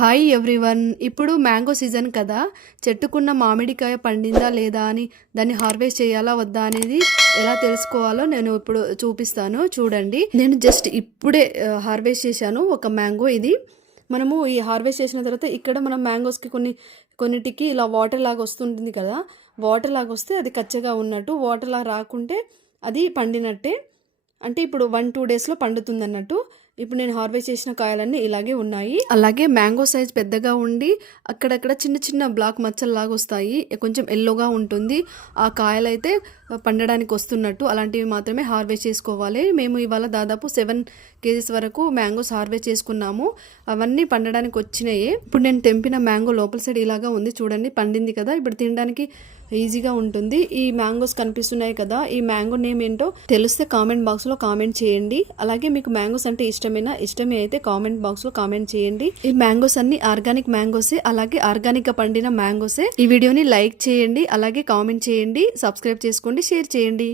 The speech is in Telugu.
Hi everyone. ఇప్పుడు మ్యాంగో సీజన్ కదా. చెట్టుకున్న మామిడికాయ పండిందా లేదా అని, దాన్ని హార్వెస్ట్ చేయాలా వద్దా అనేది ఎలా తెలుసుకోవాలో నేను ఇప్పుడు చూపిస్తాను. చూడండి, నేను జస్ట్ ఇప్పుడే హార్వెస్ట్ చేశాను ఒక మ్యాంగో. ఇది మనము ఈ హార్వెస్ట్ చేసిన తర్వాత ఇక్కడ మనం మ్యాంగోస్కి కొన్నిటికి ఇలా వాటర్ లాగా వస్తుంటుంది కదా. వాటర్ లాగా వస్తే అది కచ్చగా ఉన్నట్టు, వాటర్ లాగా రాకుంటే అది పండినట్టే. అంటే ఇప్పుడు 1-2 డేస్లో పండుతుంది అన్నట్టు. ఇప్పుడు నేను హార్వెస్ట్ చేసిన కాయలన్నీ ఇలాగే ఉన్నాయి. అలాగే మ్యాంగో సైజ్ పెద్దగా ఉండి అక్కడక్కడ చిన్న చిన్న బ్లాక్ మచ్చల్లాగా వస్తాయి. కొంచెం ఎల్లోగా ఉంటుంది. ఆ కాయలైతే పండడానికి వస్తున్నట్టు అలాంటివి మాత్రమే హార్వెస్ట్ చేసుకోవాలి. మేము ఇవాళ దాదాపు 7 కేజీస్ వరకు మ్యాంగోస్ హార్వెస్ట్ చేసుకున్నాము. అవన్నీ పండడానికి వచ్చినాయి. ఇప్పుడు నేను తెంపిన మ్యాంగో లోపల సైడ్ ఇలాగా ఉంది చూడండి, పండింది కదా. ఇప్పుడు తినడానికి ఈజీగా ఉంటుంది. ఈ మ్యాంగోస్ కనిపిస్తున్నాయి కదా, ఈ మ్యాంగో నేమ్ ఏంటో తెలిస్తే కామెంట్ బాక్స్ లో కామెంట్ చేయండి. అలాగే మీకు మ్యాంగోస్ అంటే ఇష్టమే అయితే కామెంట్ బాక్స్ లో కామెంట్ చేయండి. ఈ మ్యాంగోస్ అన్ని ఆర్గానిక్ మ్యాంగోసే, అలాగే ఆర్గానిక్ గా పండిన మ్యాంగోసే. ఈ వీడియోని లైక్ చేయండి, అలాగే కామెంట్ చేయండి, సబ్స్క్రైబ్ చేసుకోండి, షేర్ చేయండి.